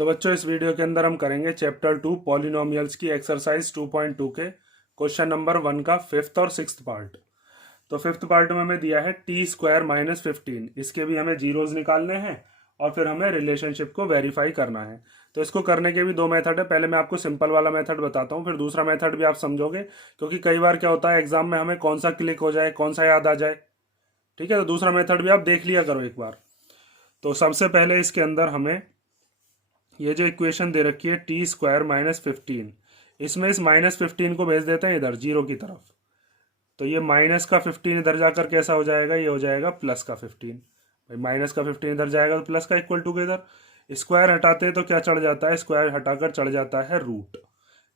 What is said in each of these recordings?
तो बच्चों इस वीडियो के अंदर हम करेंगे चैप्टर 2 पॉलिनोमियल्स की एक्सरसाइज 2.2 के क्वेश्चन नंबर 1 का फिफ्थ और सिक्स्थ पार्ट। तो फिफ्थ पार्ट में हमें दिया है टी स्क्वायर माइनस 15। इसके भी हमें जीरोज निकालने हैं और फिर हमें रिलेशनशिप को वेरीफाई करना है। तो इसको करने के भी दो मेथड है। पहले मैं आपको सिंपल वाला मेथड बताता हूँ, फिर दूसरा मेथड भी आप समझोगे, क्योंकि कई बार क्या होता है एग्जाम में हमें कौन सा क्लिक हो जाए, कौन सा याद आ जाए। ठीक है, तो दूसरा मेथड भी आप देख लिया करो एक बार। तो सबसे पहले इसके अंदर हमें ये जो इक्वेशन दे रखी है टी स्क्वायर माइनस 15, इसमें इस माइनस 15 को भेज देते हैं इधर जीरो की तरफ। तो ये माइनस का 15 इधर जाकर कैसा हो जाएगा, ये हो जाएगा प्लस का 15। भाई माइनस का 15 इधर जाएगा तो प्लस का इक्वल टू के इधर स्क्वायर हटाते हैं तो क्या चढ़ जाता है, स्क्वायर हटाकर चढ़ जाता है रूट।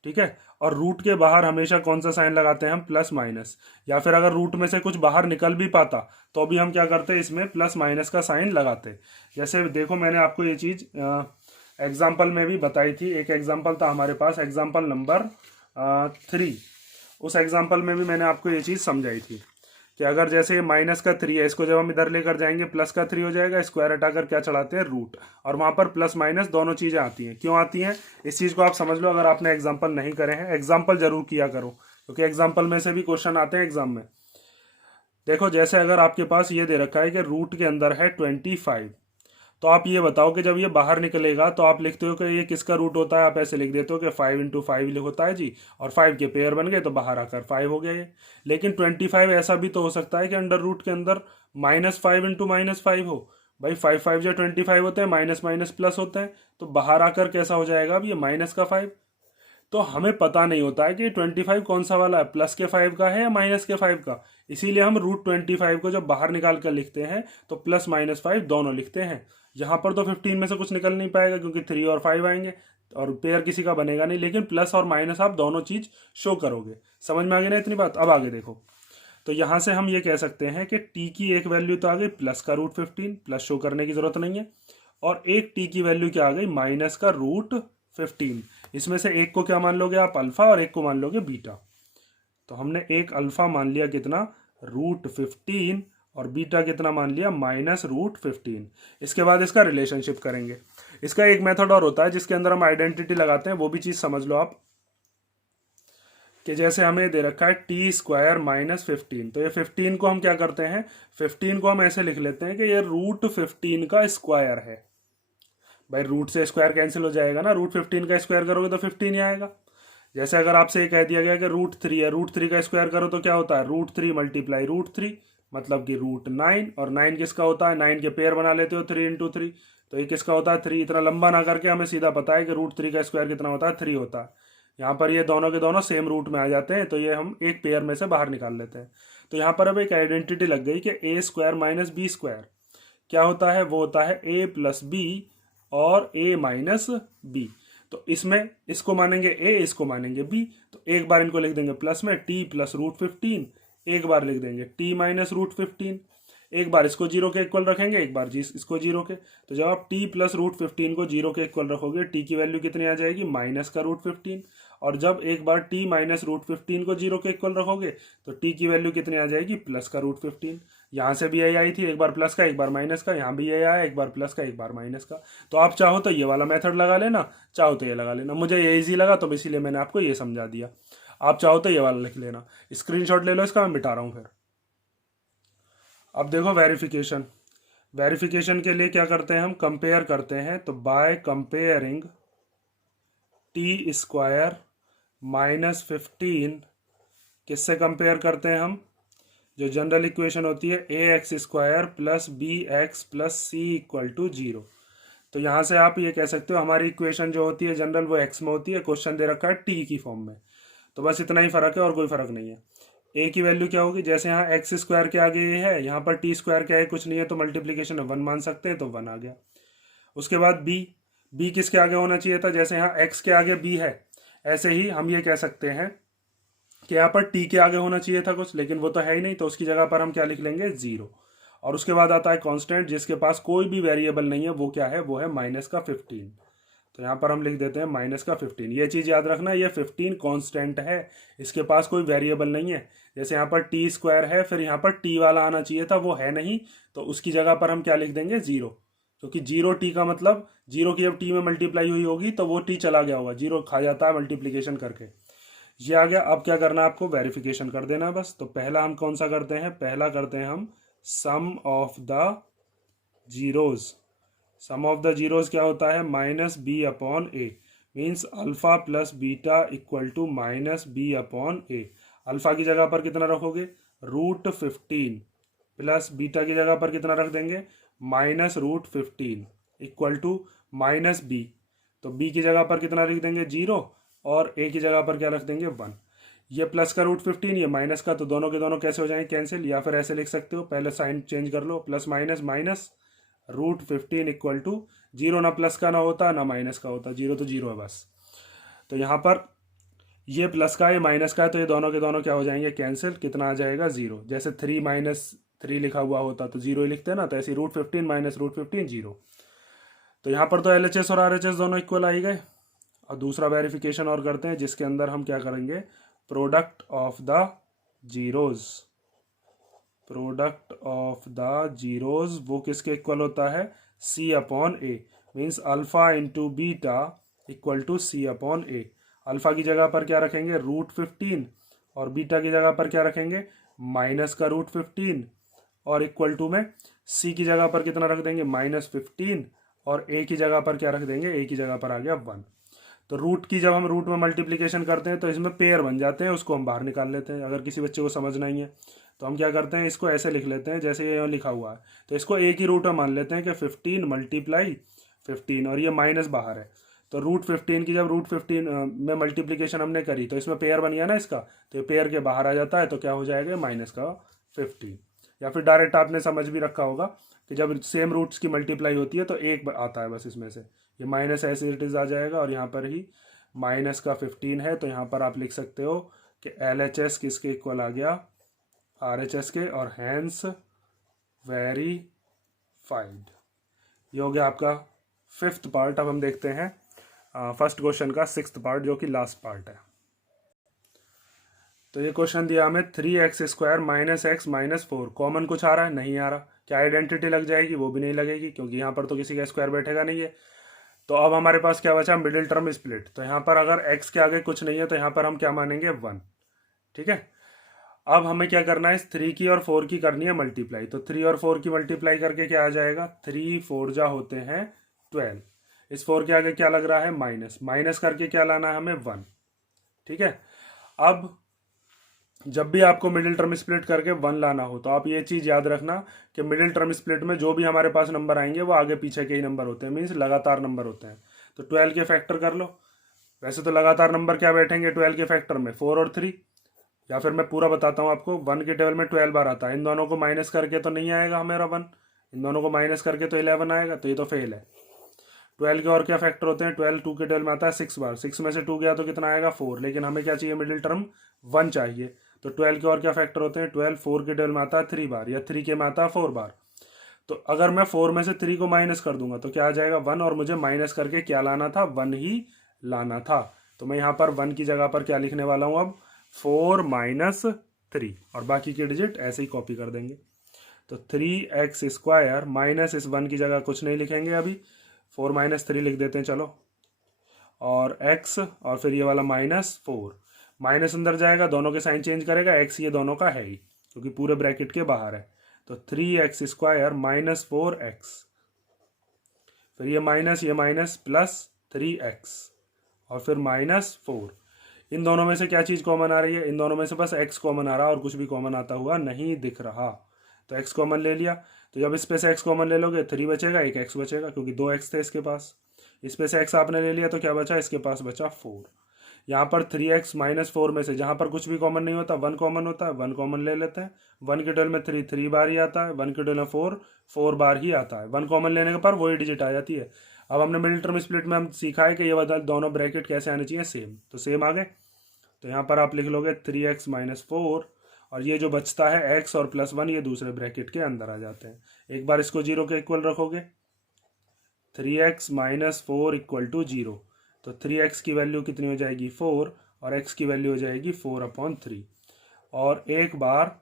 ठीक है, और रूट के बाहर हमेशा कौन सा साइन लगाते हैं हम, प्लस माइनस। या फिर अगर रूट में से कुछ बाहर निकल भी पाता तो भी हम क्या करते, इसमें प्लस माइनस का साइन लगाते। जैसे देखो मैंने आपको ये चीज एग्जाम्पल में भी बताई थी। एक एग्जाम्पल था हमारे पास, एग्जाम्पल नंबर 3। उस एग्जाम्पल में भी मैंने आपको ये चीज़ समझाई थी कि अगर जैसे माइनस का 3 है, इसको जब हम इधर लेकर जाएंगे प्लस का 3 हो जाएगा, स्क्वायर हटाकर क्या चढ़ाते हैं, रूट। और वहां पर प्लस माइनस दोनों चीज़ें आती हैं। क्यों आती हैं, इस चीज़ को आप समझ लो। अगर आपने एग्जाम्पल नहीं करे हैं, एग्जाम्पल जरूर किया करो, क्योंकि एग्जाम्पल में से भी क्वेश्चन आते हैं एग्जाम में। देखो जैसे अगर आपके पास ये दे रखा है कि रूट के अंदर है 25, तो आप ये बताओ कि जब ये बाहर निकलेगा तो आप लिखते हो कि ये किसका रूट होता है, आप ऐसे लिख देते हो कि 5 इंटू 5 होता है जी, और 5 के पेयर बन गए तो बाहर आकर 5 हो गया ये। लेकिन 25 ऐसा भी तो हो सकता है कि अंडर रूट के अंदर -5 इंटू -5 हो। भाई 5 5 जो 25 होते हैं, माइनस माइनस प्लस होते हैं, तो बाहर आकर कैसा हो जाएगा अब ये माइनस का 5। तो हमें पता नहीं होता है कि 25 कौन सा वाला है, प्लस के 5 का है या माइनस के 5 का। इसीलिए हम रूट 25 को जब बाहर निकाल कर लिखते हैं तो प्लस -5 दोनों लिखते हैं। यहाँ पर तो 15 में से कुछ निकल नहीं पाएगा, क्योंकि 3 और 5 आएंगे और पेयर किसी का बनेगा नहीं। लेकिन प्लस और माइनस आप दोनों चीज शो करोगे। समझ में आ गई ना इतनी बात। अब आगे देखो, तो यहां से हम ये कह सकते हैं कि टी की एक वैल्यू तो आ गई प्लस का रूट 15, प्लस शो करने की जरूरत नहीं है। और एक टी की वैल्यू क्या आ गई, माइनस का रूट 15। इसमें से एक को क्या मान लोगे आप, अल्फा, और एक को मान लोगे बीटा। तो हमने एक अल्फा मान लिया कितना, रूट 15, और बीटा कितना मान लिया, माइनस रूट 15। इसके बाद इसका रिलेशनशिप करेंगे। इसका एक मेथड और होता है जिसके अंदर हम आइडेंटिटी लगाते हैं, वो भी चीज समझ लो आप। कि जैसे हमें दे रखा है टी स्क्वायर माइनस 15, तो ये 15 को हम क्या करते हैं, 15 को हम ऐसे लिख लेते हैं कि ये रूट 15 का स्क्वायर है। भाई रूट से स्क्वायर कैंसिल हो जाएगा ना, रूट 15 का स्क्वायर करोगे तो 15 ही आएगा। जैसे अगर आपसे ये कह दिया गया कि रूट 3 है, रूट 3 का स्क्वायर करो तो क्या होता है, रूट 3 मल्टीप्लाई रूट 3, मतलब कि रूट 9। और 9 किसका होता है, 9 के पेयर बना लेते हो 3 इंटू 3, तो ये किसका होता है, 3। इतना लंबा ना करके हमें सीधा पता है कि रूट 3 का स्क्वायर कितना होता है, 3 होता है। यहाँ पर ये दोनों के दोनों सेम रूट में आ जाते हैं, तो ये हम एक पेयर में से बाहर निकाल लेते हैं। तो यहाँ पर अब एक आइडेंटिटी लग गई कि ए स्क्वायर माइनस बी स्क्वायर क्या होता है, वो होता है ए प्लस बी और ए माइनस बी। तो इसमें इसको मानेंगे ए, इसको मानेंगे बी। तो एक बार इनको लिख देंगे प्लस में टी प्लस रूट 15, एक बार लिख देंगे टी माइनस रूट 15। एक बार इसको जीरो के इक्वल रखेंगे, एक बार इसको जीरो के। तो जब आप टी प्लस रूट 15 को जीरो के इक्वल रखोगे, टी की वैल्यू कितनी आ जाएगी, माइनस का रूट 15। और जब एक बार टी माइनस रूट 15 को जीरो के इक्वल रखोगे तो टी की वैल्यू कितनी आ जाएगी, प्लस का रूट 15। यहाँ से भी यही आई थी, एक बार प्लस का एक बार माइनस का, यहाँ भी यही आया, एक बार प्लस का एक बार माइनस का। तो आप चाहो तो ये वाला मेथड लगा लेना, चाहो तो ये लगा लेना। मुझे ये इजी लगा तो इसीलिए मैंने आपको ये समझा दिया। आप चाहो तो ये वाला लिख लेना, स्क्रीनशॉट ले लो इसका, मैं मिटा रहा हूँ फिर। अब देखो वेरिफिकेशन। वेरिफिकेशन के लिए क्या करते हैं हम, कंपेयर करते हैं। तो by comparing T square minus 15 किससे कंपेयर करते हैं हम, जो जनरल इक्वेशन होती है A X square plus B X plus C equal to 0। तो यहाँ से आप ये कह सकते हो हमारी इक्वेशन जो होती है जनरल वो एक्स में होती है, क्वेश्चन दे रखा है टी की फॉर्म में। तो बस इतना ही फर्क है और कोई फर्क नहीं है। ए की वैल्यू क्या होगी, जैसे यहाँ एक्स स्क्वायर के आगे ये है, यहाँ पर टी स्क्वायर क्या है, कुछ नहीं है, तो मल्टीप्लीकेशन 1 मान सकते हैं, तो 1 आ गया। उसके बाद बी किसके आगे होना चाहिए था, जैसे यहाँ एक्स के आगे बी है, ऐसे ही हम ये कह सकते हैं कि यहाँ पर टी के आगे होना चाहिए था कुछ, लेकिन वो तो है ही नहीं, तो उसकी जगह पर हम क्या लिख लेंगे, 0। और उसके बाद आता है कांस्टेंट, जिसके पास कोई भी वेरिएबल नहीं है, वो क्या है, वो है माइनस का 15। तो यहाँ पर हम लिख देते हैं माइनस का 15। ये चीज़ याद रखना, ये 15 कांस्टेंट है, इसके पास कोई वेरिएबल नहीं है। जैसे यहाँ पर टी स्क्वायर है, फिर यहाँ पर टी वाला आना चाहिए था, वो है नहीं, तो उसकी जगह पर हम क्या लिख देंगे, 0, क्योंकि जीरो टी का मतलब जीरो की जब टी में मल्टीप्लाई हुई होगी तो वो टी चला गया होगा, जीरो खा जाता है मल्टीप्लीकेशन करके। ये आ गया। अब क्या करना है आपको, वेरिफिकेशन कर देना है बस। तो पहला हम कौन सा करते हैं, पहला करते हैं हम sum of the zeros. Sum of the zeros क्या होता है, minus B upon A, means alpha plus beta equal to minus B upon A. Alpha की जगह पर कितना रखोगे, √15, प्लस बीटा की जगह पर कितना रख देंगे, -√15 इक्वल टू माइनस बी। तो बी की जगह पर कितना लिख देंगे, 0, और ए की जगह पर क्या रख देंगे, 1। ये प्लस का √15, ये माइनस का, तो दोनों के दोनों कैसे हो जाएंगे, कैंसिल। या फिर ऐसे लिख सकते हो, पहले साइन चेंज कर लो, plus minus minus √15 equal to 0, ना प्लस का ना होता ना माइनस का होता, 0 तो 0 है बस। तो यहाँ पर ये प्लस का ये माइनस का है, तो ये दोनों के दोनों क्या हो जाएंगे, कैंसिल। कितना आ जाएगा, 0। जैसे 3 - 3 लिखा हुआ होता तो 0 ही लिखते हैं ना, तो ऐसे √15 माइनस √15 0। तो यहाँ पर तो LHS और RHS दोनों इक्वल आ ही गए। और दूसरा वेरिफिकेशन और करते हैं, जिसके अंदर हम क्या करेंगे, product of the zeros. Product of the zeros वो किसके इक्वल होता है, C upon A, means alpha into beta equal to C upon A. Alpha की जगह पर क्या रखेंगे, √15, और बीटा की जगह पर क्या रखेंगे, माइनस का √15, और इक्वल टू में C की जगह पर कितना रख देंगे, -15, और A की जगह पर क्या रख देंगे, A की जगह पर आ गया 1। तो रूट की जब हम रूट में मल्टीप्लिकेशन करते हैं तो इसमें पेयर बन जाते हैं, उसको हम बाहर निकाल लेते हैं। अगर किसी बच्चे को समझ नहीं है तो हम क्या करते हैं, इसको ऐसे लिख लेते हैं जैसे ये लिखा हुआ है। तो इसको ए की रूट में मान लेते हैं कि 15 × 15, और ये माइनस बाहर है। तो √15 की जब √15 में मल्टीप्लिकेशन हमने करी तो इसमें पेयर बन गया ना इसका, तो ये पेयर के बाहर आ जाता है, तो क्या हो जाएगा, माइनस का 15। या फिर डायरेक्ट आपने समझ भी रखा होगा कि जब सेम रूट्स की मल्टीप्लाई होती है तो एक आता है बस इसमें से, ये माइनस ऐसे इट इज आ जाएगा, और यहाँ पर ही माइनस का 15 है, तो यहाँ पर आप लिख सकते हो कि LHS किसके इक्वल आ गया, RHS के, और हैंस वेरीफाइड। ये हो गया आपका 5th पार्ट। अब हम देखते हैं फर्स्ट क्वेश्चन का 6th पार्ट, जो कि लास्ट पार्ट है। तो ये क्वेश्चन दिया हमें 3x² - x - 4, कॉमन कुछ आ रहा है, नहीं आ रहा। क्या आइडेंटिटी लग जाएगी, वो भी नहीं लगेगी, क्योंकि यहाँ पर तो किसी का स्क्वायर बैठेगा नहीं है। तो अब हमारे पास क्या बचा, मिडिल टर्म स्प्लिट। तो यहाँ पर अगर x के आगे कुछ नहीं है तो यहाँ पर हम क्या मानेंगे, 1। ठीक है। अब हमें क्या करना है, इस 3 की और 4 की करनी है मल्टीप्लाई। तो 3 और 4 की मल्टीप्लाई करके क्या आ जाएगा, 3 4 जा होते हैं 12। इस 4 के आगे क्या लग रहा है, माइनस, माइनस करके क्या लाना है हमें, 1। ठीक है। अब जब भी आपको मिडिल टर्म स्प्लिट करके 1 लाना हो तो आप ये चीज़ याद रखना कि मिडिल टर्म स्प्लिट में जो भी हमारे पास नंबर आएंगे वो आगे पीछे के ही नंबर होते हैं, मीन्स लगातार नंबर होते हैं। तो 12 के फैक्टर कर लो। वैसे तो लगातार नंबर क्या बैठेंगे 12 के फैक्टर में, 4 और 3। या फिर मैं पूरा बताता हूँ आपको, 1 के टेबल में 12 बार आता है, इन दोनों को माइनस करके तो नहीं आएगा हमारा 1, इन दोनों को माइनस करके तो 11 आएगा, तो ये तो फेल है। 12 के और क्या फैक्टर होते हैं, 12 2 के टेबल में आता है 6 बार, 6 में से 2 गया तो कितना आएगा, 4। लेकिन हमें क्या चाहिए, मिडिल टर्म 1 चाहिए। तो 12 के और क्या फैक्टर होते हैं, 12 4 के टेबल में आता है 3 बार, या 3 के में आता है 4 बार। तो अगर मैं 4 में से 3 को माइनस कर दूंगा तो क्या आ जाएगा, 1, और मुझे माइनस करके क्या लाना था, 1 ही लाना था। तो मैं यहाँ पर 1 की जगह पर क्या लिखने वाला हूँ अब, 4 - 3, और बाकी के डिजिट ऐसे ही कॉपी कर देंगे। तो 3x² माइनस इस 1 की जगह कुछ नहीं लिखेंगे अभी, 4 - 3 लिख देते हैं चलो, और x, और फिर ये वाला -4, माइनस अंदर जाएगा, दोनों के साइन चेंज करेगा, x ये दोनों का है ही क्योंकि पूरे ब्रैकेट के बाहर है। तो 3x² - 4x, फिर ये माइनस प्लस 3x, और फिर -4। इन दोनों में से क्या चीज़ कॉमन आ रही है, इन दोनों में से बस x कॉमन आ रहा है, और कुछ भी कॉमन आता हुआ नहीं दिख रहा। तो x कॉमन ले लिया, तो जब इस पे से x कॉमन ले लोगे 3 बचेगा, एक x बचेगा, क्योंकि 2 x थे इसके पास। इस पे से x आपने ले लिया तो क्या बचा, इसके पास बचा 4। यहाँ पर 3x - 4 में से जहाँ पर कुछ भी कॉमन नहीं होता 1 कॉमन होता है, 1 कॉमन ले लेते हैं। 1 के टेबल में 3 बार ही आता है, 1 के टेबल में 4 बार ही आता है। 1 कॉमन लेने के पर वही डिजिट आ जाती है। अब हमने मिडिल टर्म स्प्लिट में हम सीखा है कि ये बदल दोनों ब्रैकेट कैसे आने चाहिए, सेम, तो सेम आ गए। तो यहाँ पर आप लिख लोगे 3x - 4, और ये जो बचता है x और +1 ये दूसरे ब्रैकेट के अंदर आ जाते हैं। एक बार इसको 0 के इक्वल रखोगे, 3x - 4 = 0, तो 3x की वैल्यू कितनी हो जाएगी, 4, और x की वैल्यू हो जाएगी 4/3। और एक बार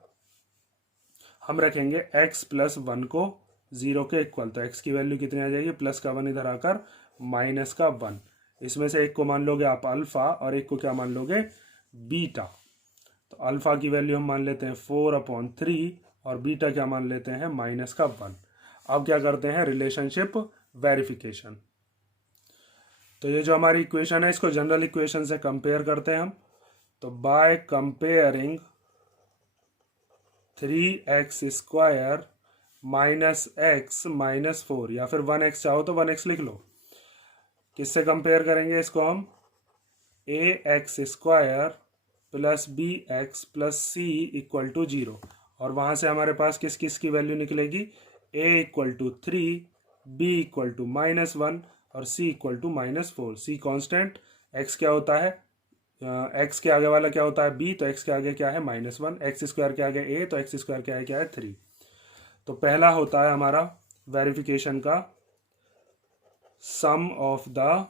हम रखेंगे x + 1 को 0 के इक्वल। तो x की वैल्यू कितनी आ जाएगी, प्लस का 1 इधर आकर माइनस का 1। इसमें से एक को मान लोगे आप अल्फा और एक को क्या मान लोगे, बीटा। तो अल्फा की वैल्यू हम मान लेते हैं 4/3 और बीटा क्या मान लेते हैं, माइनस का 1। अब क्या करते हैं, रिलेशनशिप वेरिफिकेशन। तो ये जो हमारी इक्वेशन है इसको जनरल इक्वेशन से कंपेयर करते हैं हम। तो by comparing 3x² minus x minus 4, या फिर 1x चाहो तो 1x लिख लो। किससे कंपेयर करेंगे इसको हम, ax² plus bx plus c equal to 0। और वहां से हमारे पास किस किस की वैल्यू निकलेगी, a equal to 3, b equal to -1 और c equal to -4। c constant, x क्या होता है, x के आगे वाला क्या होता है b, तो x के आगे क्या है -1, x² के आगे a, तो x² के आगे क्या है 3। तो पहला होता है हमारा वेरिफिकेशन का सम ऑफ द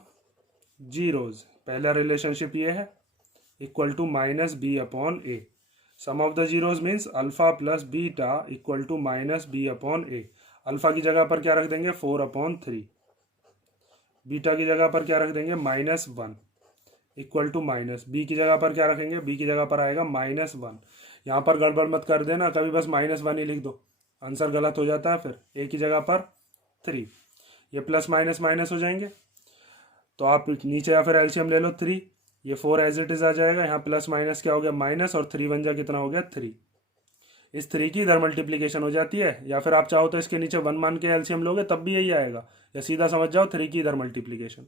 जीरोज। पहला रिलेशनशिप ये है, equal to -b/a। Sum of the zeros means alpha plus beta equal to -b/a। Alpha की जगह पर क्या रख देंगे, 4/3। बीटा की जगह पर क्या रख देंगे, -1 इक्वल टू माइनस, बी की जगह पर क्या रखेंगे, बी की जगह पर आएगा -1। यहाँ पर गड़बड़ मत कर देना, कभी बस -1 ही लिख दो, आंसर गलत हो जाता है। फिर ए की जगह पर 3, ये प्लस माइनस माइनस हो जाएंगे। तो आप नीचे या फिर एलसीएम ले लो 3, ये 4 एज इट इज आ जाएगा। यहाँ प्लस माइनस क्या हो गया, माइनस, और 3 1 जा कितना हो गया 3। इस 3 की इधर मल्टीप्लीकेशन हो जाती है, या फिर आप चाहो तो इसके नीचे 1 मान के एलसीएम लोगे तब भी यही आएगा, या सीधा समझ जाओ 3 की इधर मल्टीप्लीकेशन।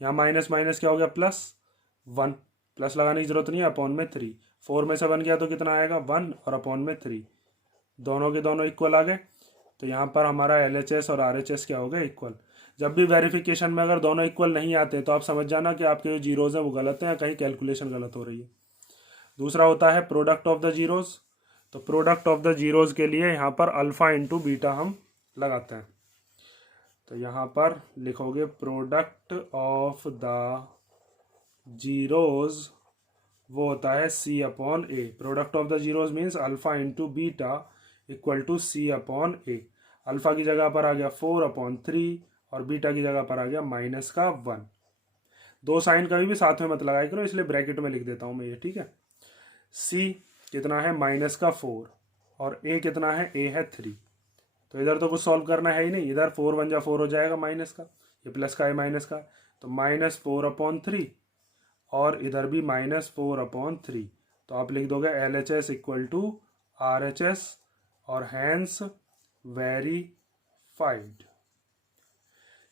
यहाँ माइनस माइनस क्या हो गया, +1, प्लस लगाने की जरूरत नहीं है, अपॉन में 3। 4 में से 1 गया तो कितना आएगा 1, और अपॉन में 3, दोनों के दोनों इक्वल आ गए। तो यहाँ पर हमारा LHS और RHS क्या हो गए, इक्वल। जब भी वेरिफिकेशन में अगर दोनों इक्वल नहीं आते तो आप समझ जाना कि आपके जो जीरोज है वो गलत है, या कहीं कैलकुलेशन गलत हो रही है। दूसरा होता है प्रोडक्ट ऑफ द जीरोज। तो प्रोडक्ट ऑफ द जीरोज के लिए यहाँ पर अल्फा इंटू बीटा हम लगाते हैं। तो यहाँ पर लिखोगे प्रोडक्ट ऑफ द जीरोज, वो होता है C/A। Product of the zeros means alpha into beta equal to C/A। Alpha की जगह पर आ गया 4/3 और बीटा की जगह पर आ गया -1। दो साइन कभी भी साथ में मत लगाया करो, इसलिए ब्रैकेट में लिख देता हूं मैं ये, ठीक है। C कितना है, -4, और A कितना है, A है 3। तो इधर तो कुछ सॉल्व करना है ही नहीं, इधर 4 1 जा 4 हो जाएगा माइनस का, ये प्लस का है माइनस का, तो -4/3, और इधर भी -4/3। तो आप लिख दोगे LHS इक्वल टू RHS और हैंस वेरीफाइड।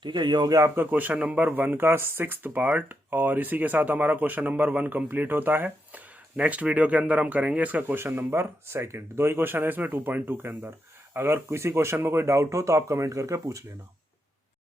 ठीक है, ये हो गया आपका क्वेश्चन नंबर 1 का 6th पार्ट, और इसी के साथ हमारा क्वेश्चन नंबर 1 कंप्लीट होता है। नेक्स्ट वीडियो के अंदर हम करेंगे इसका क्वेश्चन नंबर 2। 2 ही क्वेश्चन है इसमें 2.2 के अंदर। अगर किसी क्वेश्चन में कोई डाउट हो तो आप कमेंट करके पूछ लेना।